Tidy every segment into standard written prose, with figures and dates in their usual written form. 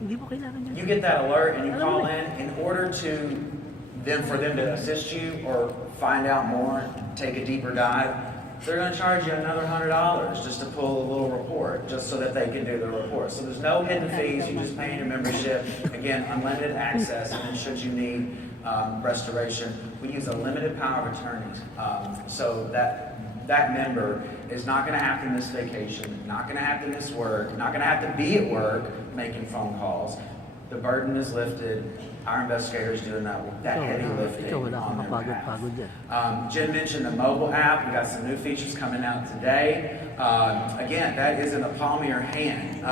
You get that alert and you call in order for them to assist you or find out more, take a deeper dive. They're going to charge you another $100 just to pull a little report, just so that they can do the report. So there's no hidden fees. You just pay your membership. Again, unlimited access, and then should you need restoration, we use a limited power of attorney, so that member is not going to have to miss vacation, not going to have to miss work, not going to have to be at work making phone calls. The burden is lifted. Our investigators doing that heavy lifting on their behalf. Jen mentioned the mobile app. We got some new features coming out today. Again, that is in the palm of your hand,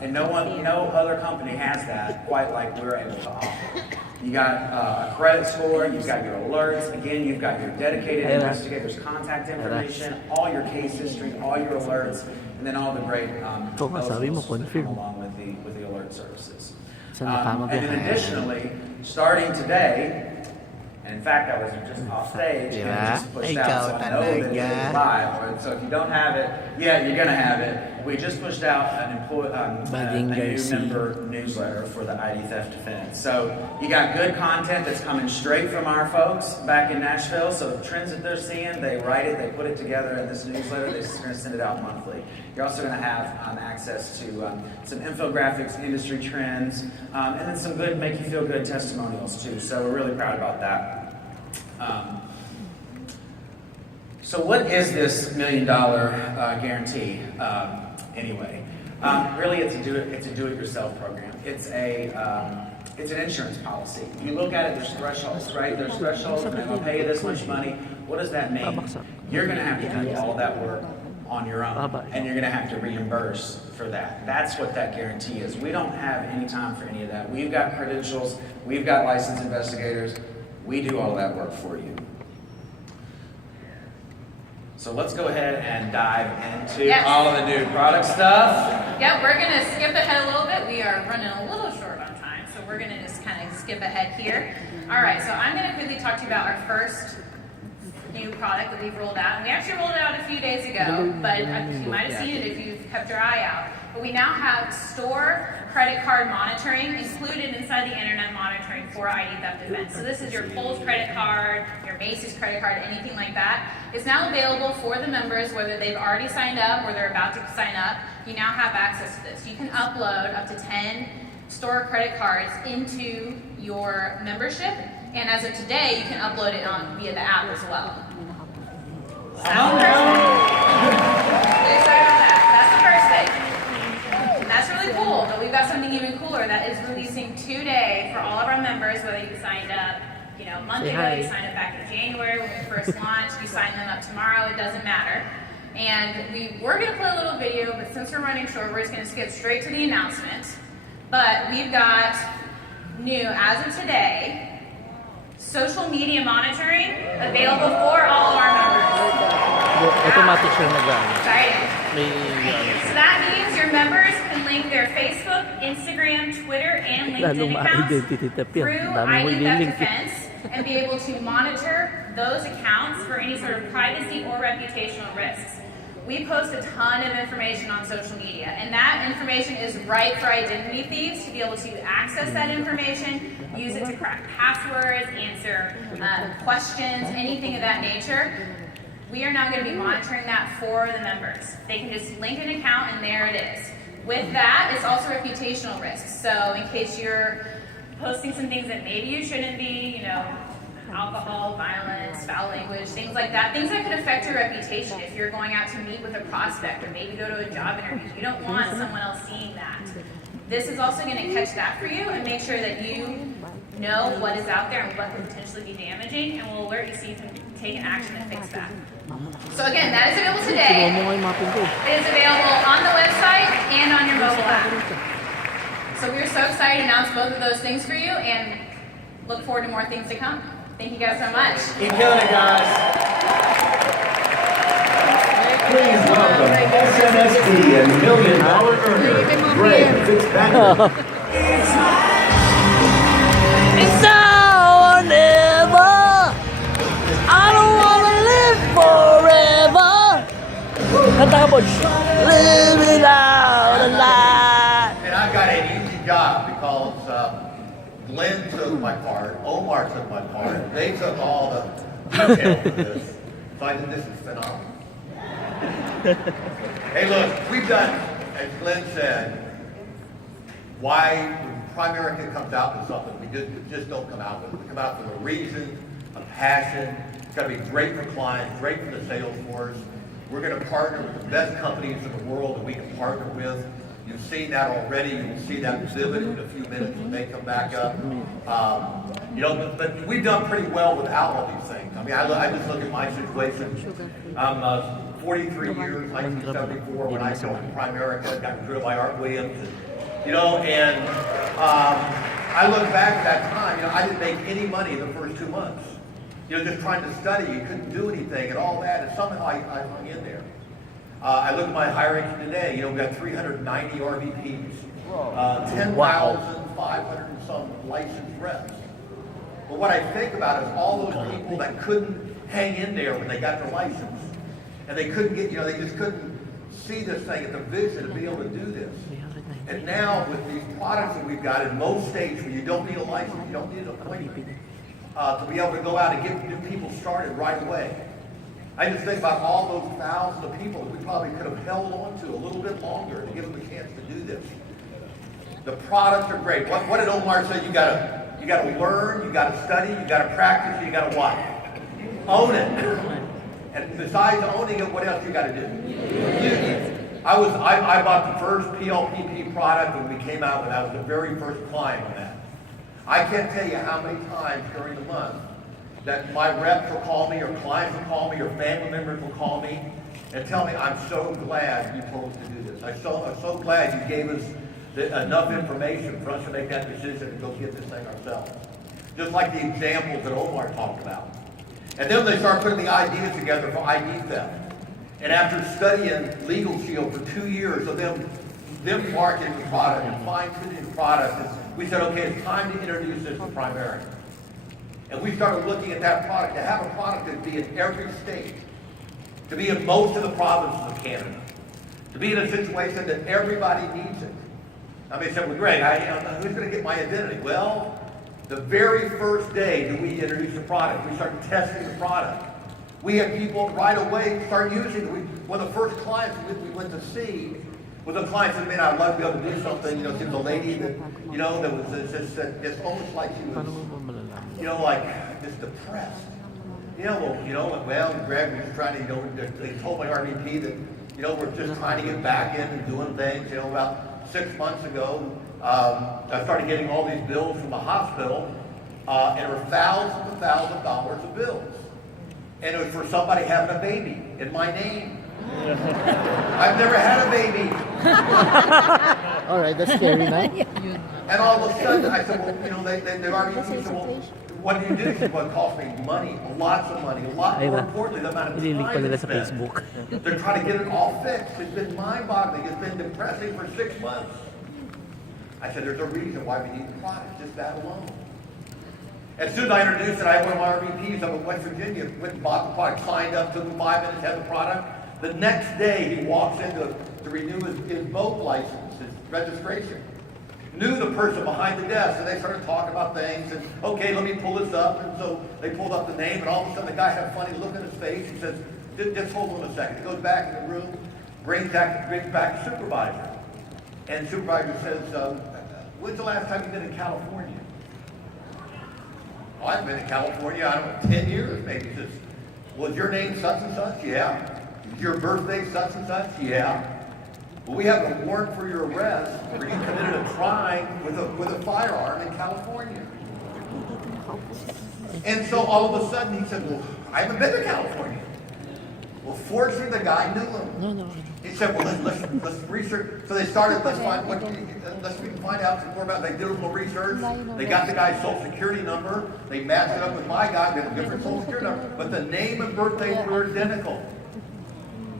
and no other company has that quite like we're able to offer. You got a credit score, you've got your alerts, again, you've got your dedicated investigators' contact information, all your case history, all your alerts, and then all the great bells that come along with the alert services. And then additionally, starting today, and in fact, I was just off stage and it just pushed out, so I know that it is live. So if you don't have it, yeah, you're going to have it. We just pushed out a new member newsletter for the ID Theft Defense. So you got good content that's coming straight from our folks back in Nashville. So the trends that they're seeing, they write it, they put it together in this newsletter. They're going to send it out monthly. You're also going to have access to some infographics, industry trends, and then some good, make you feel good testimonials too. So we're really proud about that. So what is this $1 million guarantee anyway? Really, it's a do-it-yourself program. It's an insurance policy. You look at it, there's thresholds, right? There's thresholds, and they're going to pay you this much money. What does that mean? You're going to have to do all that work on your own, and you're going to have to reimburse for that. That's what that guarantee is. We don't have any time for any of that. We've got credentials. We've got licensed investigators. We do all that work for you. So let's go ahead and dive into all of the new product stuff. Yeah, we're going to skip ahead a little bit. We are running a little short on time, so we're going to just kind of skip ahead here. All right, so I'm going to quickly talk to you about our first new product that we've rolled out. And we actually rolled it out a few days ago, but you might have seen it if you've kept your eye out. But we now have store credit card monitoring included inside the internet monitoring for ID Theft Defense. So this is your Kohl's credit card, your Macy's credit card, anything like that. It's now available for the members, whether they've already signed up or they're about to sign up. You now have access to this. You can upload up to 10 store credit cards into your membership, and as of today, you can upload it via the app as well. That's the first thing. And that's really cool, but we've got something even cooler that is releasing today for all of our members, whether you signed up a month ago, you signed up back in January when we first launched, you sign them up tomorrow, it doesn't matter. And we were going to play a little video, but since we're running short, we're just going to skip straight to the announcement. But we've got new, as of today, social media monitoring available for all of our members. Automatic siya Exciting. So that means your members can link their Facebook, Instagram, Twitter, and LinkedIn accounts through ID Theft Defense and be able to monitor those accounts for any sort of privacy or reputational risks. We post a ton of information on social media, and that information is ripe for identity thieves to be able to access that information, use it to crack passwords, answer questions, anything of that nature. We are now going to be monitoring that for the members. They can just link an account, and there it is. With that, it's also reputational risks. So in case you're posting some things that maybe you shouldn't be, alcohol, violence, foul language, things like that, things that could affect your reputation if you're going out to meet with a prospect or maybe go to a job interview. You don't want someone else seeing that. This is also going to catch that for you and make sure that you know what is out there and what could potentially be damaging, and will alert you so you can take an action and fix that. So again, that is available today. It is available on the website and on your mobile app. So we're so excited to announce both of those things for you and look forward to more things to come. Thank you guys so much. Keep killing it, guys. Please welcome SNSD and $1 million earner, Greg Fitzpatrick. It's now or never. I don't wanna live forever. Kanta ka, Bodge. Live it out alive. And I've got it. job because Glenn took my part, Omar took my part, they took all the details of this. So I think this is phenomenal. Hey, look, we've done, as Glenn said, why when Primerica comes out with something, we just don't come out with it. We come out with a reason, a passion. It's got to be great for clients, great for the sales force. We're going to partner with the best companies in the world that we can partner with. You've seen that already. You will see that exhibit in a few minutes when they come back up. But we've done pretty well without all these things. I mean, I just look at my situation. I'm 43 years, 1974, when I joined Primerica, got recruited by Art Williams. And I look back at that time, I didn't make any money in the first 2 months. Just trying to study, you couldn't do anything and all that, and somehow I hung in there. I look at my hiring today, we've got 390 RVPs, 10,500 and some licensed reps. But what I think about is all those people that couldn't hang in there when they got their license, and they couldn't get, they just couldn't see this thing at the vision to be able to do this. And now with these products that we've got in most states where you don't need a license, you don't need an appointment, to be able to go out and get new people started right away. I just think about all those thousands of people that we probably could have held on to a little bit longer to give them a chance to do this. The products are great. What did Omar say? You gotta learn, you gotta study, you gotta practice, you gotta what? Own it. And besides owning it, what else you gotta do? Use it. I bought the first PLPP product when we came out with that. I was the very first client on that. I can't tell you how many times during the month that my reps will call me, or clients will call me, or family members will call me and tell me, I'm so glad you told us to do this. I'm so glad you gave us enough information for us to make that decision and go get this thing ourselves. Just like the examples that Omar talked about. And then they start putting the ideas together for ID theft. And after studying Legal Shield for 2 years of them marketing the product and fine-tuning the product, we said, okay, it's time to introduce this to Primerica. And we started looking at that product, to have a product that would be in every state, to be in most of the provinces of Canada, to be in a situation that everybody needs it. I mean, said, well, Greg, who's going to get my identity? Well, the very first day that we introduced the product, we started testing the product. We had people right away start using it. One of the first clients we went to see was a client that said, man, I'd love to be able to do something. She was a lady that, that was just almost like she was, like just depressed. Well, Greg, we're just trying to, they told my RVP that, we're just trying to get back in and doing things. About 6 months ago, I started getting all these bills from the hospital, and there were thousands and thousands of dollars of bills. And it was for somebody having a baby in my name. I've never had a baby. All right, that's scary, man. And all of a sudden, I said, well, they've already said, well, what do you do? She said, well, it cost me money, lots of money, a lot more importantly, the amount of time it's spent. They're trying to get it all fixed. It's been mind-boggling. It's been depressing for 6 months. I said, there's a reason why we need the product, just that alone. As soon as I introduced it, I had one of my RVPs up in West Virginia, went and bought the product, signed up, took him 5 minutes, had the product. The next day, he walks in to renew his boat license, his registration. Knew the person behind the desk, and they started talking about things, and okay, let me pull this up. And so they pulled up the name, and all of a sudden the guy had a funny look on his face. He says, just hold on a second. He goes back in the room, brings back the supervisor. And the supervisor says, when's the last time you've been in California? Oh, I've been in California, I don't know, 10 years maybe. He says, was your name such and such? Yeah. Your birthday such and such? Yeah. Well, we have a warrant for your arrest where you committed a crime with a firearm in California. And so all of a sudden he said, well, I haven't been to California. Well, fortunately the guy knew him. No. He said, well, let's research. So they started, let's find out some more about it. They did a little research. They got the guy's social security number. They matched it up with my guy. They had a different social security number. But the name and birthday were identical.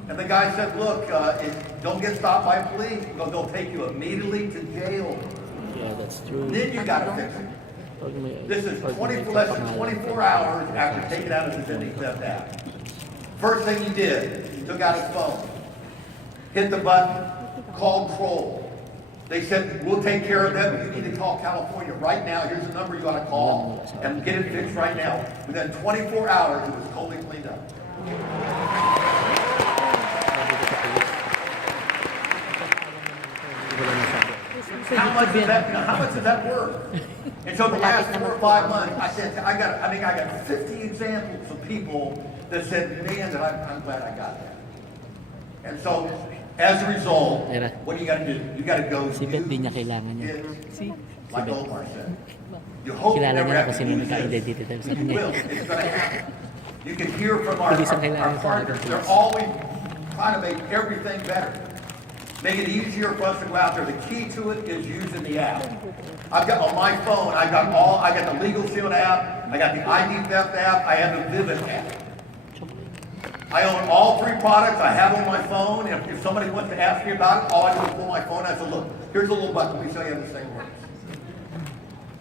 And the guy said, look, don't get stopped by police. They'll take you immediately to jail. Yeah, that's true. Then you got to fix it. This is less than 24 hours after taking out his Identity Theft Act. First thing he did, he took out his phone, hit the button, called Kroll. They said, we'll take care of them, you need to call California right now, here's the number you ought to call, and get it fixed right now. Within 24 hours, it was totally cleaned up. How much is that, how much is that worth? And so the last 4 or 5 months, I said, I got 50 examples of people that said, man, that I'm glad I got that. And so, as a result, what do you got to do? You got to go Si Beth, di niya kailangan yan. like Omar said. You hope you Kilala never niya na have kung to sino use nagka-identity theft sa this. You kanya. will. It's going to happen. You can hear from our Hindi siya kailangan sa partners. akin. They're always trying to make everything better. Make it easier for us to go out there. The key to it is using the app. I've got on my phone, I got the Legal Shield app, I got the ID theft app, I have the Vivid app. I own all 3 products I have on my phone. If somebody wants to ask me about it, all I do is pull my phone out and say, look, here's a little button, let me show you how this thing works.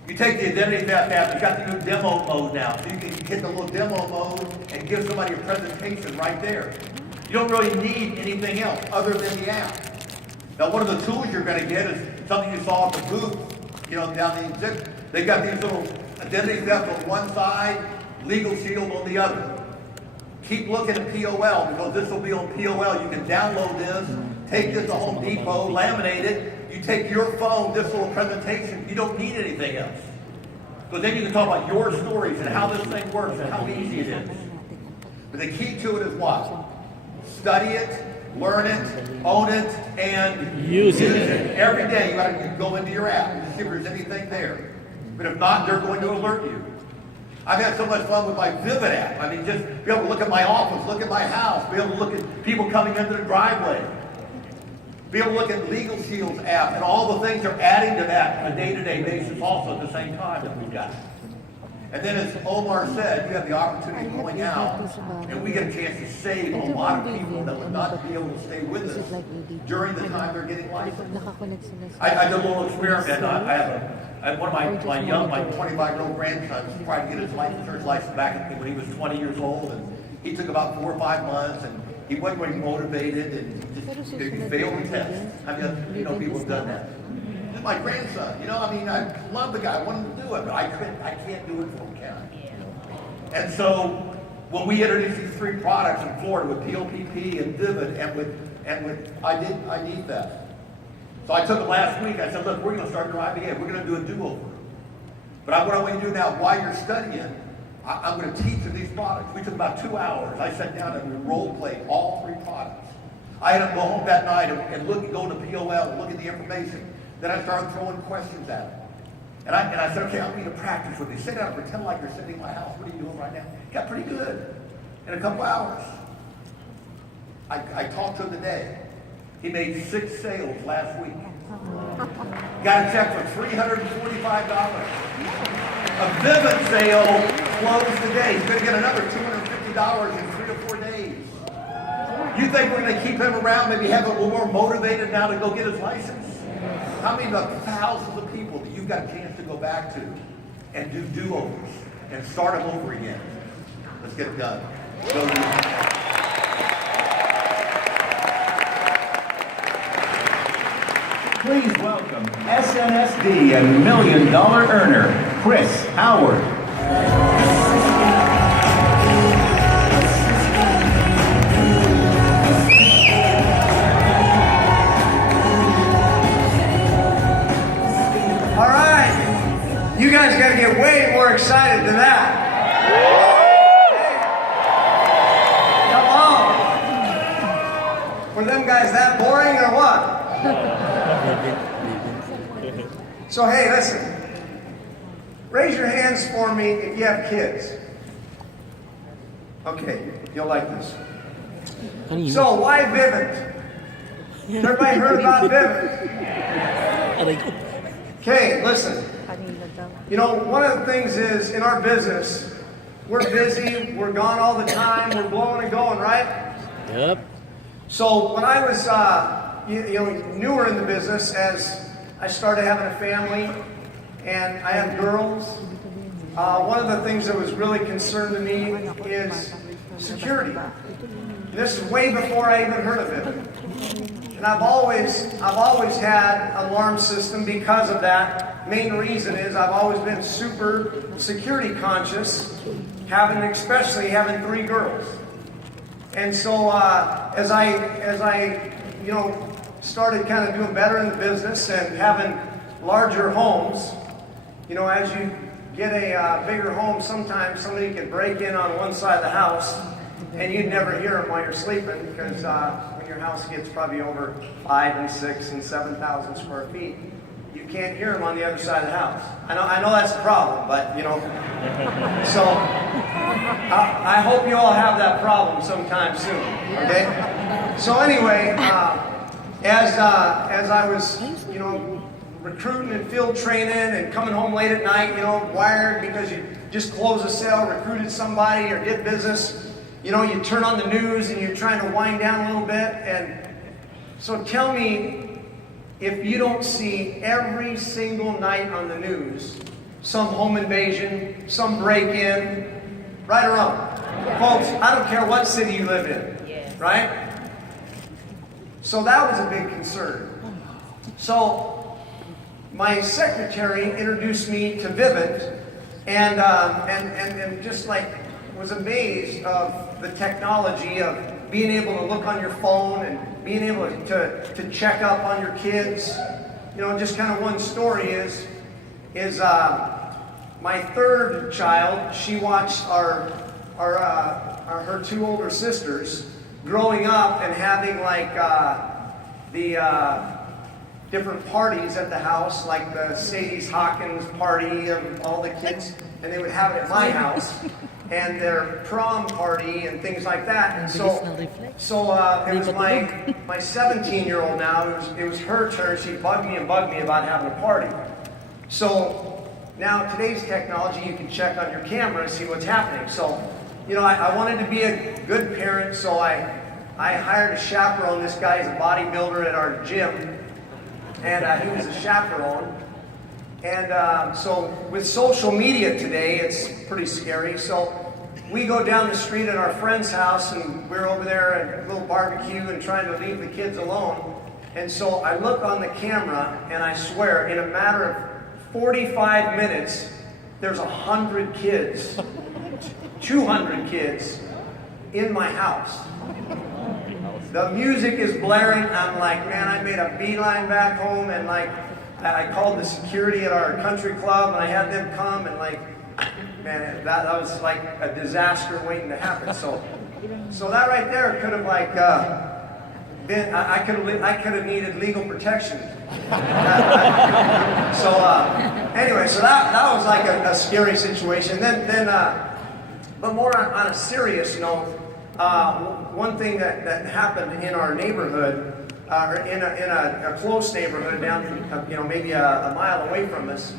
You take the identity theft app, it's got the new demo mode now, so you can hit the little demo mode and give somebody a presentation right there. You don't really need anything else other than the app. Now, one of the tools you're going to get is something you saw at the booth, down the exhibit. They've got these little identity theft on one side, Legal Shield on the other. Keep looking at POL, because this will be on POL. You can download this, take this to Home Depot, laminate it. You take your phone, this little presentation. You don't need anything else. Because then you can talk about your stories and how this thing works and how easy it is. But the key to it is what? Study it, learn it, own it, and use it. Every day you got to go into your app and see if there's anything there. But if not, they're going to alert you. I've had so much fun with my Vivid app. I mean, just be able to look at my office, look at my house, be able to look at people coming into the driveway. Be able to look at Legal Shield's app and all the things they're adding to that on a day-to-day basis also at the same time that we've got. And then as Omar said, you have the opportunity of going out, and we get a chance to save a lot of people that would not be able to stay with us during the time they're getting licensed. I did a little experiment. I have one of my 25-year-old grandsons tried to get his life insurance license back when he was 20 years old, and he took about 4 or 5 months, and he wasn't very motivated, and he failed the test. I mean, people have done that. This is my grandson. I love the guy. I want him to do it, but I can't do it for him, can I? And so when we introduced these 3 products in Florida with POPP and Vivid and with ID theft. So I took it last week. I said, look, we're going to start your IBA. We're going to do a do-over. But what I want you to do now, while you're studying, I'm going to teach you these products. We took about 2 hours. I sat down and we role-played all 3 products. I had to go home that night and go to POL and look at the information. Then I started throwing questions at them. And I said, okay, I'm going to practice with you. Sit down and pretend like you're sitting in my house. What are you doing right now? Got pretty good in a couple hours. I talked to him today. He made 6 sales last week. Got a check for $345. A Vivid sale closed today. He's going to get another $250 in 3 to 4 days. You think we're going to keep him around, maybe have him a little more motivated now to go get his license? How many of the thousands of people that you've got a chance to go back to and do do-overs and start them over again? Let's get it done. Go do it. Please welcome SNSD and $1 million earner, Chris Howard. All right, you guys got to get way more excited than that. Come on. Were them guys that boring or what? So hey, listen. Raise your hands for me if you have kids. Okay, you'll like this. So why Vivid? Everybody heard about Vivid? Okay, listen. One of the things is in our business, we're busy, we're gone all the time, we're blowing and going, right? Yep. So when I was newer in the business, as I started having a family and I have girls, one of the things that was really concerned to me is security. This is way before I even heard of it. And I've always had an alarm system because of that. Main reason is I've always been super security conscious, especially having 3 girls. And so as I started kind of doing better in the business and having larger homes, as you get a bigger home, sometimes somebody could break in on one side of the house and you'd never hear them while you're sleeping, because when your house gets probably over 5 and 6 and 7,000 square feet, you can't hear them on the other side of the house. I know that's a problem, but so I hope you all have that problem sometime soon. Okay. So anyway, as I was recruiting and field training and coming home late at night, wired because you just closed a sale, recruited somebody, or did business. You turn on the news and you're trying to wind down a little bit. And so tell me if you don't see every single night on the news some home invasion, some break-in, right or wrong? Folks, I don't care what city you live in, right? So that was a big concern. So my secretary introduced me to Vivint, and just was amazed of the technology of being able to look on your phone and being able to check up on your kids. Just kind of one story is my 3rd child. She watched her 2 older sisters growing up and having the different parties at the house, like the Sadie's Hawkins party of all the kids, and they would have it at my house, and their prom party and things like that. And so it was my 17-year-old now. It was her turn. She bugged me about having a party. So now today's technology, you can check on your camera and see what's happening. So I wanted to be a good parent, so I hired a chaperone. This guy's a bodybuilder at our gym, and he was a chaperone. And so with social media today, it's pretty scary. So we go down the street at our friend's house, and we're over there at a little barbecue and trying to leave the kids alone. And so I look on the camera, and I swear, in a matter of 45 minutes, there's 100 kids, 200 kids in my house. The music is blaring. I'm like, man, I made a beeline back home, and I called the security at our country club, and I had them come, and man, that was like a disaster waiting to happen. So that right there could have been. I could have needed legal protection. Anyway, so that was like a scary situation. But more on a serious note, one thing that happened in our neighborhood. In a close neighborhood down, maybe a mile away from us,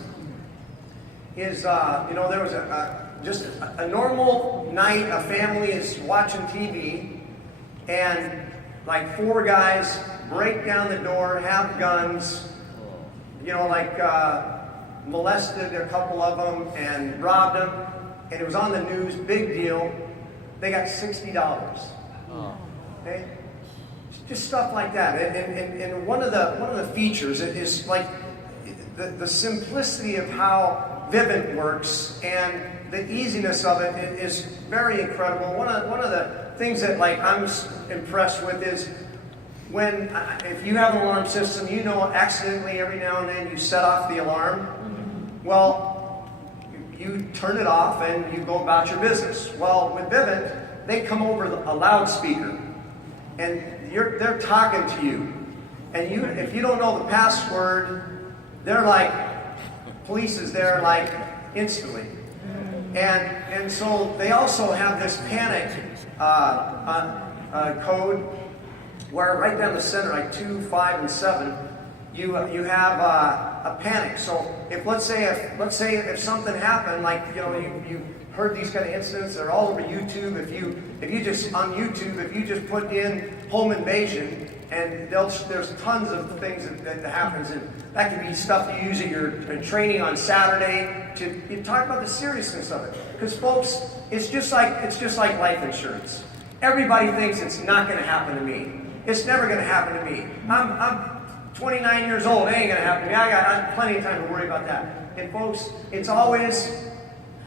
is there was just a normal night. A family is watching TV, and 4 guys break down the door, have guns, molested a couple of them and robbed them, and it was on the news, big deal. They got $60. Okay. Just stuff like that, and one of the features is the simplicity of how Vivint works and the easiness of it is very incredible. One of the things that I'm impressed with is if you have an alarm system, accidentally every now and then you set off the alarm. Well, you turn it off and you go about your business. Well, with Vivint, they come over a loudspeaker, and they're talking to you, and if you don't know the password, they're police is there instantly, and so they also have this panic code where right down the center, 2, 5, and 7, you have a panic. So let's say if something happened, you heard these kind of incidents, they're all over YouTube. If you just on YouTube, if you just put in home invasion, and there's tons of things that happens, and that could be stuff you use at your training on Saturday to talk about the seriousness of it. Because folks, it's just like life insurance. Everybody thinks it's not going to happen to me. It's never going to happen to me. I'm 29 years old. It ain't going to happen to me. I got plenty of time to worry about that. And folks, it's always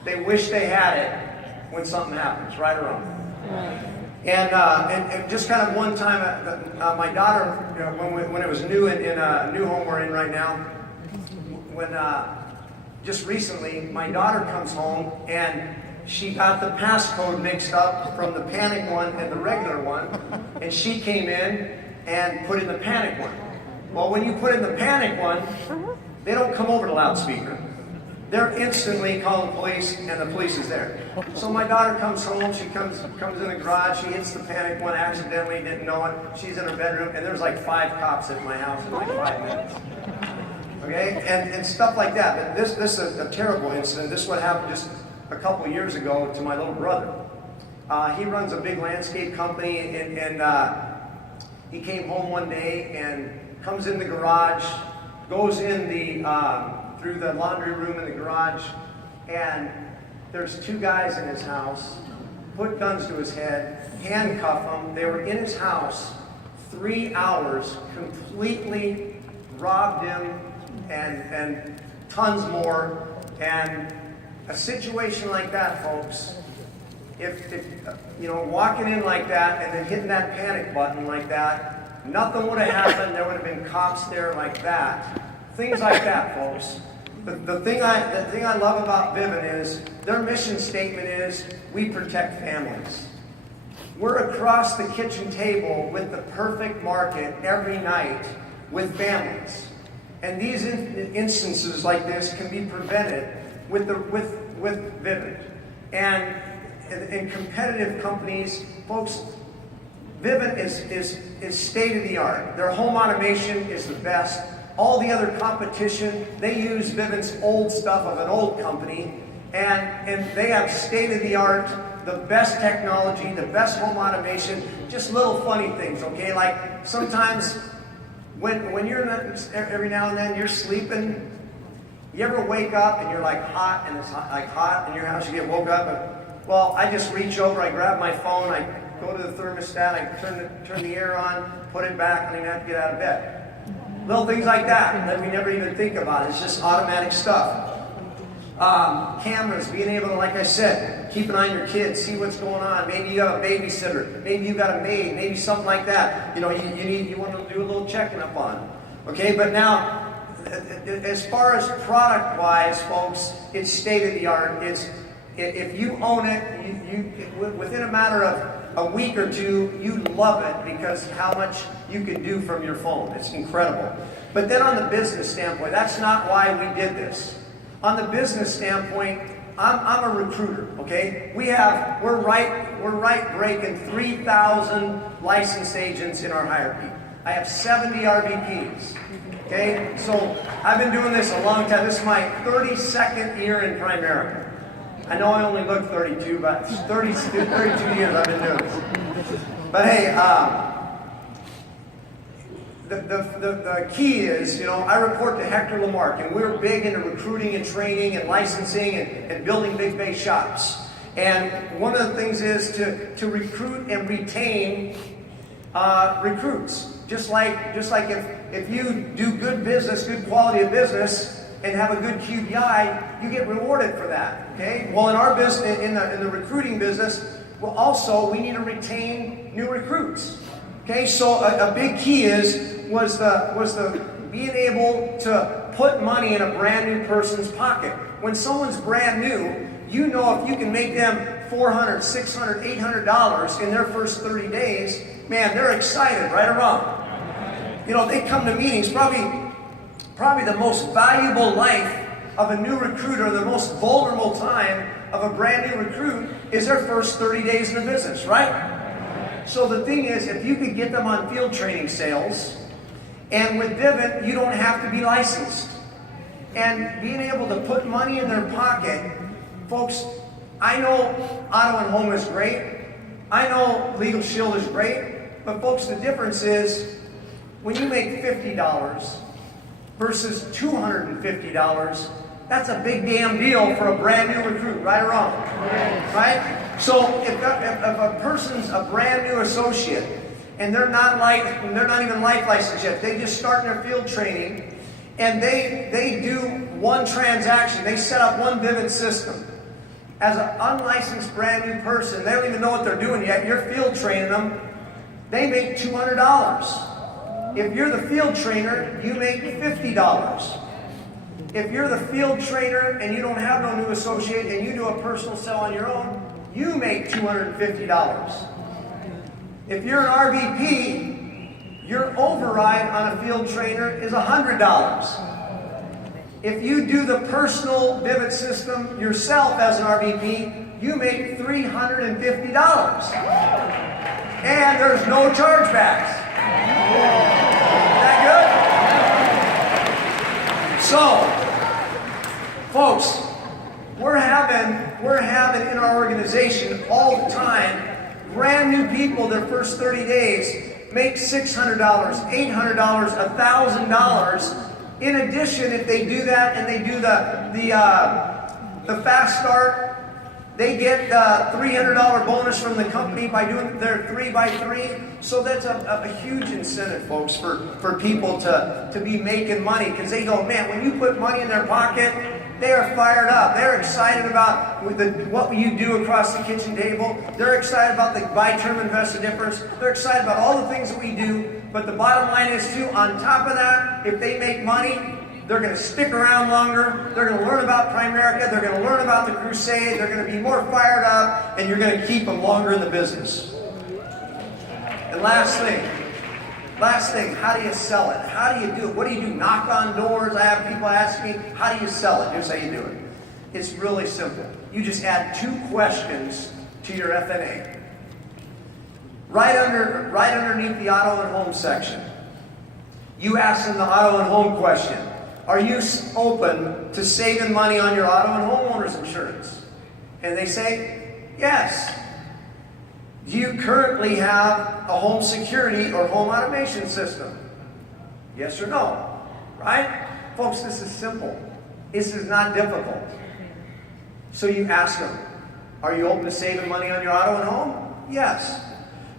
they wish they had it when something happens, right or wrong. And just kind of one time, my daughter, when it was new in a new home we're in right now, when just recently, my daughter comes home and she got the passcode mixed up from the panic one and the regular one, and she came in and put in the panic one. Well, when you put in the panic one, they don't come over the loudspeaker. They're instantly calling the police, and the police is there. So my daughter comes home, she comes in the garage, she hits the panic one accidentally, didn't know it. She's in her bedroom, and there's like 5 cops at my house in like 5 minutes. Okay, and stuff like that. But this is a terrible incident. This is what happened just a couple years ago to my little brother. He runs a big landscape company, and he came home one day and comes in the garage, goes in through the laundry room in the garage, and there's 2 guys in his house, put guns to his head, handcuff him. They were in his house 3 hours, completely robbed him, and tons more. And a situation like that, folks, if you know, walking in like that and then hitting that panic button like that, nothing would have happened. There would have been cops there like that. Things like that, folks. The thing I love about Vivint is their mission statement is we protect families. We're across the kitchen table with the perfect market every night with families. And these instances like this can be prevented with Vivint. And in competitive companies, folks, Vivint is state of the art. Their home automation is the best. All the other competition, they use Vivint's old stuff of an old company, and they have state of the art, the best technology, the best home automation, just little funny things, okay? Like sometimes when you're every now and then you're sleeping, you ever wake up and you're like hot, and it's like hot in your house, you get woke up, and, well, I just reach over, I grab my phone, I go to the thermostat, I turn the air on, put it back, and I don't have to get out of bed. Little things like that we never even think about. It's just automatic stuff. Cameras, being able to, like I said, keep an eye on your kids, see what's going on. Maybe you have a babysitter, maybe you got a maid, maybe something like that. You know, you want to do a little checking up on. Okay, but now, as far as product-wise, folks, it's state of the art. If you own it, you within a matter of a week or 2, you love it because how much you can do from your phone. It's incredible. But then on the business standpoint, that's not why we did this. On the business standpoint, I'm a recruiter, okay? We're right breaking 3,000 licensed agents in our hierarchy. I have 70 RVPs, okay? So I've been doing this a long time. This is my 32nd year in Primerica. I know I only look 32, but 32 years I've been doing this. But hey, the key is, you know, I report to Hector Lamarck, and we're big into recruiting and training and licensing and building big base shops. And one of the things is to recruit and retain recruits. Just like if you do good business, good quality of business, and have a good QBI, you get rewarded for that. Okay. Well, in our business, in the recruiting business, well, also we need to retain new recruits. Okay. So a big key was the being able to put money in a brand new person's pocket. When someone's brand new, you know if you can make them $400, $600, $800 in their first 30 days, man, they're excited, right or wrong? You know, they come to meetings, probably the most valuable life of a new recruiter, the most vulnerable time of a brand new recruit is their first 30 days in the business, right? So the thing is, if you could get them on field training sales, and with Vivint, you don't have to be licensed. And being able to put money in their pocket, folks, I know Auto and Home is great. I know Legal Shield is great. But folks, the difference is when you make $50 versus $250, that's a big damn deal for a brand new recruit, right or wrong? Right? So if a person's a brand new associate and they're not even life licensed yet. They just start their field training, and they do one transaction. They set up one Vivint system. As an unlicensed brand new person, they don't even know what they're doing yet. You're field training them. They make $200. If you're the field trainer, you make $50. If you're the field trainer and you don't have no new associate and you do a personal sell on your own, you make $250. If you're an RVP, your override on a field trainer is $100. If you do the personal Vivint system yourself as an RVP, you make $350. And there's no chargebacks. Is that good? So, folks, we're having in our organization all the time brand new people their first 30 days make $600, $800, $1,000. In addition, if they do that and they do the fast start, they get a $300 bonus from the company by doing their 3x3. So that's a huge incentive, folks, for people to be making money, because they go, man, when you put money in their pocket, they are fired up. They're excited about what you do across the kitchen table. They're excited about the buy term investor difference. They're excited about all the things that we do. But the bottom line is, too, on top of that, if they make money, they're going to stick around longer. They're going to learn about Primerica. They're going to learn about the Crusade. They're going to be more fired up, and you're going to keep them longer in the business. And last thing, how do you sell it? How do you do it? What do you do? Knock on doors? I have people ask me, how do you sell it? Here's how you do it. It's really simple. You just add 2 questions to your FNA. Right underneath the auto and home section, you ask them the auto and home question. Are you open to saving money on your auto and homeowner's insurance? And they say, yes. Do you currently have a home security or home automation system? Yes or no? Right? Folks, this is simple. This is not difficult. So you ask them, are you open to saving money on your auto and home? Yes.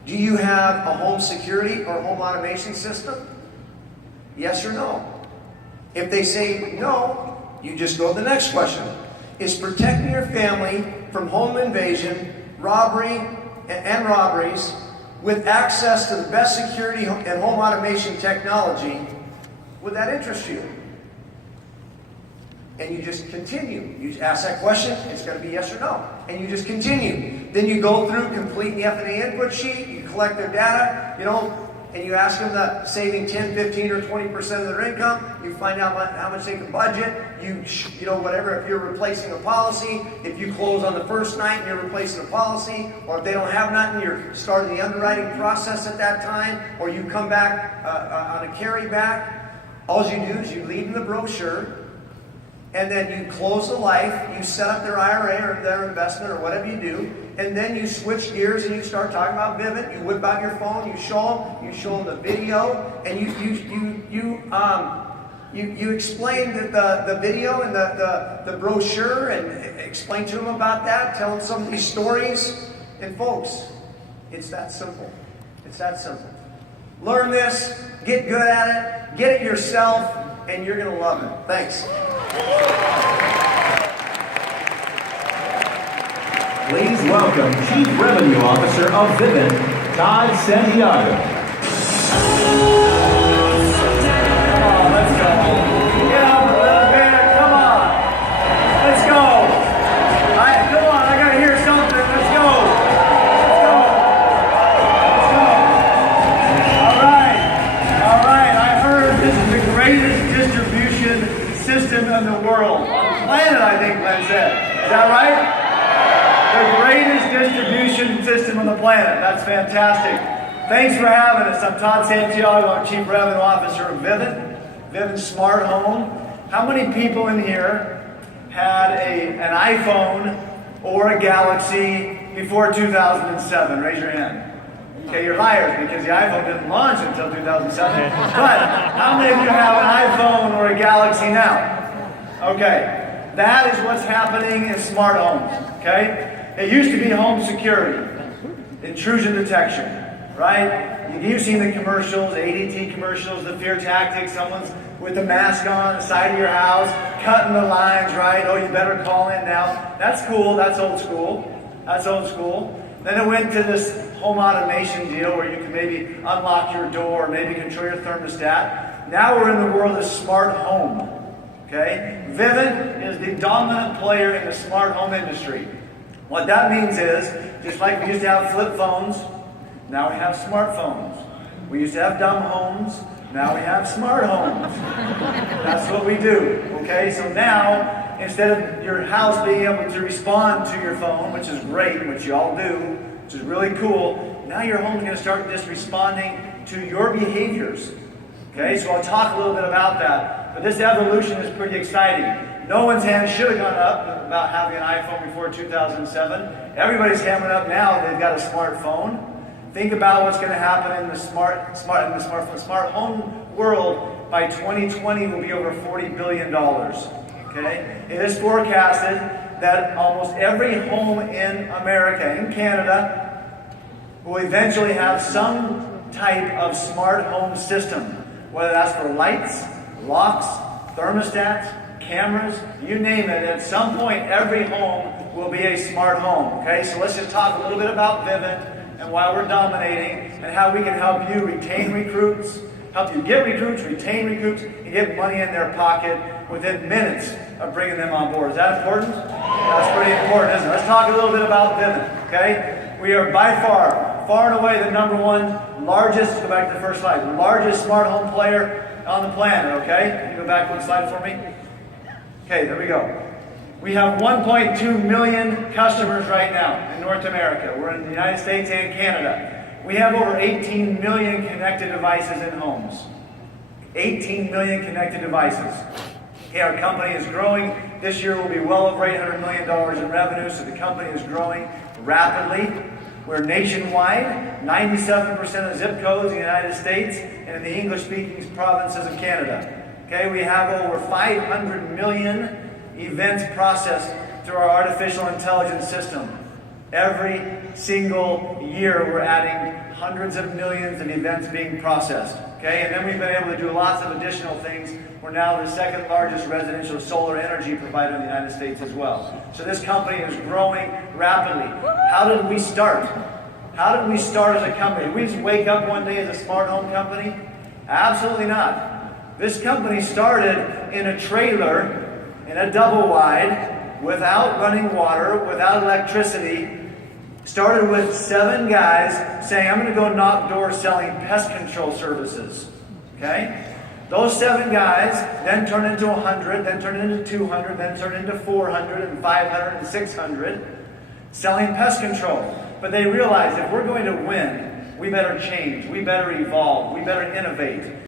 Do you have a home security or home automation system? Yes or no? If they say no, you just go to the next question. Is protecting your family from home invasion, robbery, and robberies with access to the best security and home automation technology, would that interest you? And you just continue. You ask that question, it's going to be yes or no. And you just continue. Then you go through, complete the FNA input sheet, you collect their data, and you ask them the saving 10, 15, or 20% of their income. You find out how much they can budget. Whatever, if you're replacing a policy, if you close on the first night and you're replacing a policy, or if they don't have nothing, you're starting the underwriting process at that time, or you come back on a carryback. All you do is you leave them the brochure, and then you close the life, you set up their IRA or their investment or whatever you do, and then you switch gears and you start talking about Vivint. You whip out your phone, you show them the video, and you explain the video and the brochure, and explain to them about that, tell them some of these stories. And folks, it's that simple. It's that simple. Learn this, get good at it, get it yourself, and you're going to love it. Thanks. Please welcome Chief Revenue Officer of Vivint, Todd Santiago. Let's go. Get up a little bit. Come on. Let's go. Come on. I got to hear something. Let's go. Let's go. Let's go. All right. I heard this is the greatest distribution system in the world. On the planet, I think Glenn said. Is that right? The greatest distribution system on the planet. That's fantastic. Thanks for having us. I'm Todd Santiago. I'm Chief Revenue Officer of Vivint Smart Home. How many people in here had an iPhone or a Galaxy before 2007? Raise your hand. Okay, you're liars because the iPhone didn't launch until 2007. But how many of you have an iPhone or a Galaxy now? Okay, that is what's happening in smart homes. Okay, it used to be home security, intrusion detection, right? You've seen the commercials, ADT commercials, the fear tactics, someone's with a mask on the side of your house, cutting the lines, right? Oh, you better call in now. That's cool, that's old school. That's old school. Then it went to this home automation deal where you can maybe unlock your door, maybe control your thermostat. Now we're in the world of smart home. Okay? Vivint is the dominant player in the smart home industry. What that means is, just like we used to have flip phones, now we have smartphones. We used to have dumb homes, now we have smart homes. That's what we do. Okay? So now, instead of your house being able to respond to your phone, which is great, which you all do, which is really cool, now your home's going to start just responding to your behaviors. Okay, so I'll talk a little bit about that. But this evolution is pretty exciting. No one's hand should have gone up about having an iPhone before 2007. Everybody's hand went up now. They've got a smartphone. Think about what's going to happen in the smart home world. By 2020, will be over $40 billion. Okay, it is forecasted that almost every home in America, in Canada, will eventually have some type of smart home system. Whether that's for lights, locks, thermostats, cameras, you name it. At some point, every home will be a smart home. Okay, so let's just talk a little bit about Vivint and why we're dominating and how we can help you retain recruits, help you get recruits, retain recruits, and get money in their pocket within minutes of bringing them on board. Is that important? That's pretty important, isn't it? Let's talk a little bit about Vivint. Okay, we are by far and away the number one largest, go back to the first slide, largest smart home player on the planet, okay? Can you go back one slide for me? Okay, there we go. We have 1.2 million customers right now in North America. We're in the United States and Canada. We have over 18 million connected devices in homes. 18 million connected devices. Okay, our company is growing. This year will be well over $800 million in revenue, so the company is growing rapidly. We're nationwide, 97% of zip codes in the United States and in the English-speaking provinces of Canada. Okay, we have over 500 million events processed through our artificial intelligence system. Every single year we're adding hundreds of millions of events being processed. Okay, and then we've been able to do lots of additional things. We're now the second largest residential solar energy provider in the United States as well. So this company is growing rapidly. How did we start? How did we start as a company? Did we just wake up one day as a smart home company? Absolutely not. This company started in a trailer, in a double wide, without running water, without electricity. Started with 7 guys saying, I'm going to go knock doors selling pest control services. Okay? Those 7 guys then turned into 100, then turned into 200, then turned into 400 and 500 and 600 selling pest control. But they realized if we're going to win, we better change, we better evolve, we better innovate.